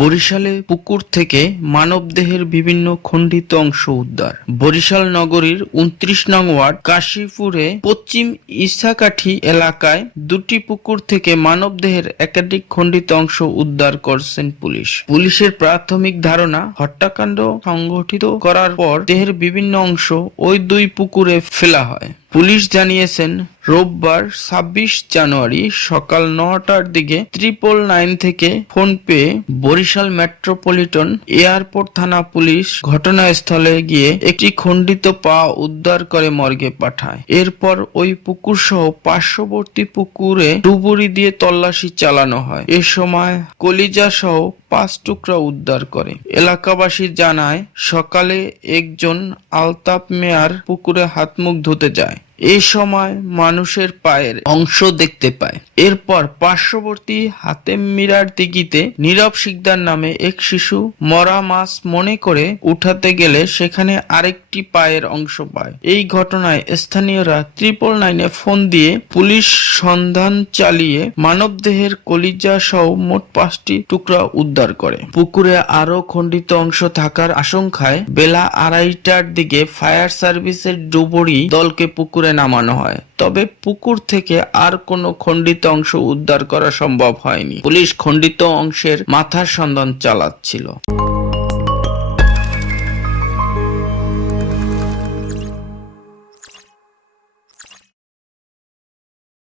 বরিশালে পুকুর থেকে মানবদেহের বিভিন্ন খণ্ডিত অংশ উদ্ধার। বরিশাল নগরীর ২৯ নং ওয়ার্ড কাশীপুরে পশ্চিম ইসাকাঠি এলাকায় দুটি পুকুর থেকে মানবদেহের একাধিক খণ্ডিত অংশ উদ্ধার করছেন পুলিশ। পুলিশের প্রাথমিক ধারণা, হত্যাকাণ্ড সংঘটিত করার পর দেহের বিভিন্ন অংশ ওই দুই পুকুরে ফেলা হয়। পুলিশ জানিয়েছেন, রোববার ২৬ জানুয়ারি সকাল ৯টার দিকে 999 থেকে ফোন পেয়ে বরিশাল মেট্রোপলিটন এয়ারপোর্ট থানা পুলিশ ঘটনাস্থলে গিয়ে একটি খণ্ডিত পা উদ্ধার করে মর্গে পাঠায়। এরপর ওই পুকুর সহ পার্শ্ববর্তী পুকুরে ডুবুরি দিয়ে তল্লাশি চালানো হয়। এ সময় কলিজা সহ ৫ টুকরা উদ্ধার করে। এলাকাবাসী জানায়, সকালে একজন আলতাফ মেয়ার পুকুরে হাত মুখ ধুতে যায়। এই সময় মানুষের পায়ের অংশ দেখতে পায়। এরপর পার্শ্ববর্তী হাতেম মিরার দিঘিতে নীরব শিকদার নামে এক শিশু মরা মাছ মনে করে উঠাতে গেলে সেখানে আরেকটি পায়ের অংশ পায়। এই ঘটনায় স্থানীয়রা 999-এ ফোন দিয়ে পুলিশ সন্ধান চালিয়ে মানবদেহের কলিজা সহ মোট ৫টি টুকরা উদ্ধার করে। পুকুরে আরো খণ্ডিত অংশ থাকার আশঙ্কায় বেলা ২:৩০টার দিকে ফায়ার সার্ভিসের ডুবুরি দলকে পুকুরে নামানো হয়। তবে পুকুর থেকে আর কোনো খণ্ডিত অংশ উদ্ধার করা সম্ভব হয়নি। পুলিশ খণ্ডিত অংশের মাথার সন্ধান চালাচ্ছিল।